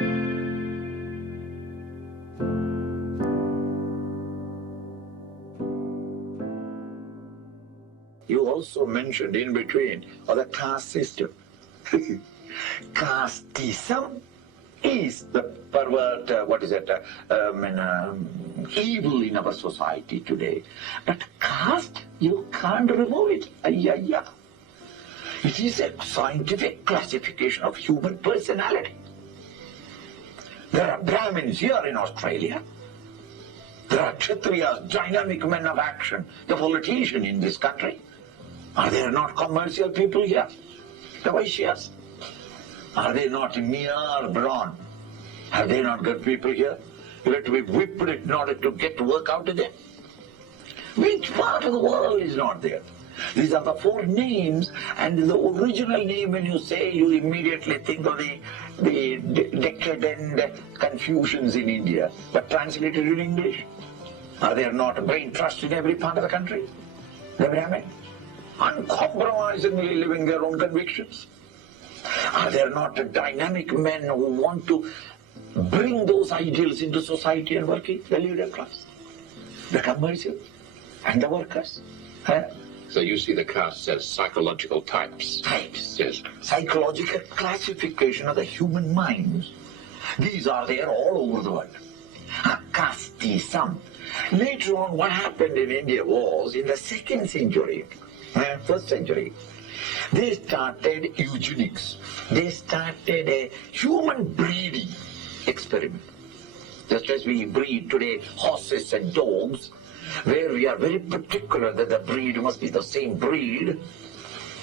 You also mentioned in between the caste system. Casteism is the pervert, evil in our society today. But caste, you can't remove it. It is a scientific classification of human personality. There are Brahmins here in Australia. There are Kshatriyas, dynamic men of action, the politician in this country. Are there not commercial people here? The Vaishyas. Are they not mere brawn? Have they not good people here? You have to be whipped in order to get work out of them. Which part of the world is not there? These are the four names, and the original name, when you say, you immediately think of the decadent Confucians in India, but translated in English. Are there not brain trusts in every part of the country? The Brahmin, uncompromisingly living their own convictions. Are there not dynamic men who want to bring those ideals into society and working, the leader class, the commercial, and the workers? So you see the castes as psychological types? Types. Yes. Psychological classification of the human minds. These are there all over the world. Casteism. Later on, what happened in India was, in the 2nd century, 1st century, they started eugenics. They started a human breeding experiment. Just as we breed today horses and dogs, where we are very particular that the breed must be the same breed,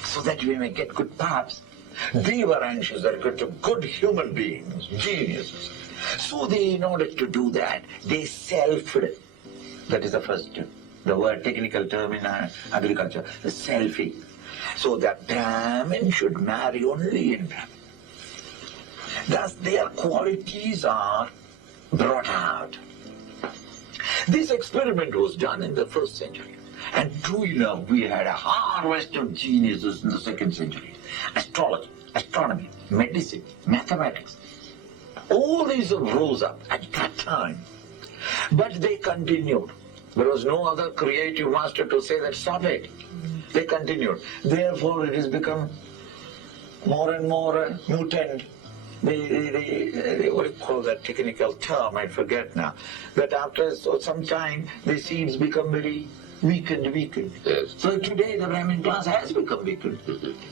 so that we may get good pups. They were anxious that get to good human beings, geniuses. So they, in order to do that, they selfed. That is the first, the word, technical term in agriculture, the selfie. So that Brahmin should marry only in Brahmin. Thus their qualities are brought out. This experiment was done in the 1st century. And true enough, we had a harvest of geniuses in the 2nd century. Astrology, astronomy, medicine, mathematics. All these rose up at that time. But they continued. There was no other creative master to say that stop it. They continued. Therefore, it has become more and more mutant. They what do you call that technical term? I forget now. That after some time, the seeds become very weakened. Yes. So today, the Brahmin class has become weakened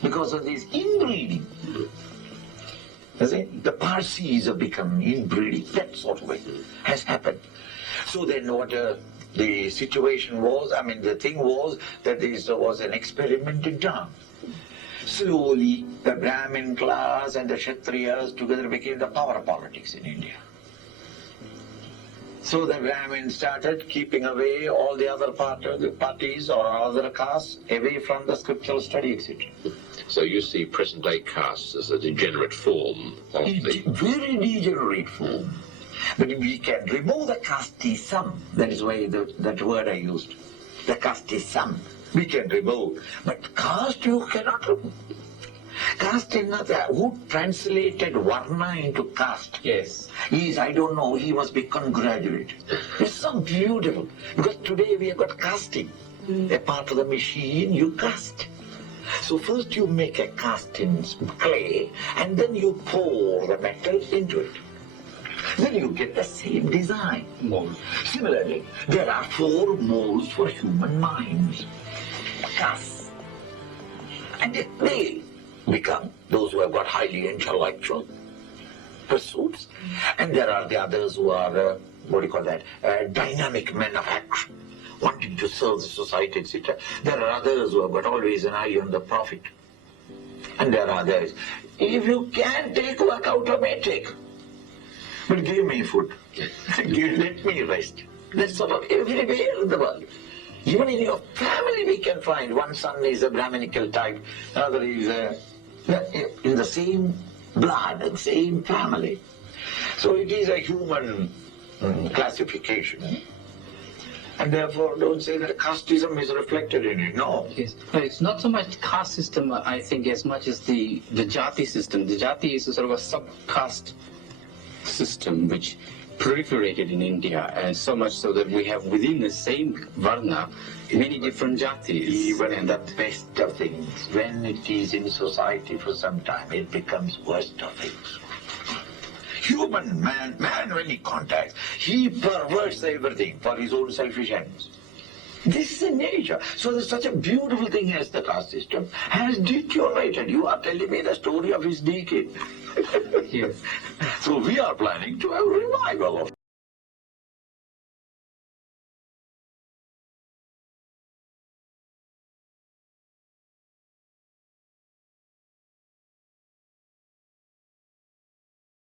because of this inbreeding. You see, the Parsis have become inbreeding. That sort of way has happened. So then, what the situation was, the thing was that this was an experiment in town. Slowly, the Brahmin class and the Kshatriyas together became the power politics in India. So the Brahmins started keeping away all the other parties or other castes away from the scriptural study, etc. So you see present-day castes as a degenerate form of very degenerate form. But we can remove the casteism. That is why that word I used. The casteism. We can remove. But caste you cannot remove. Caste is not that. Who translated Varna into caste? Yes. I don't know, he must be congratulated. It's so beautiful. Because today we have got casting. A part of the machine you cast. So first you make a cast in clay and then you pour the metal into it. Then you get the same design. Mold. Similarly, there are 4 molds for human minds. Castes. And they become those who have got highly intellectual pursuits. And there are the others who are, dynamic men of action, wanting to serve the society, etc. There are others who have got always an eye on the profit. And there are others. If you can take work out of me, take. But give me food. Let me rest. That's sort of everywhere in the world. Even in your family we can find one son is a Brahminical type, another is in the same blood and same family. So it is a human classification. And therefore don't say that casteism is reflected in it. No. Yes. But it's not so much caste system, I think, as much as the jati system. The jati is a sort of a sub-caste system which proliferated in India, and so much so that we have within the same Varna many different jatis. Even the best of things, when it is in society for some time, it becomes worst of things. Man when he contacts, he perverts everything for his own selfish ends. This is in nature. So there's such a beautiful thing as the caste system has deteriorated. You are telling me the story of his decay. Yes. So we are planning to have a revival of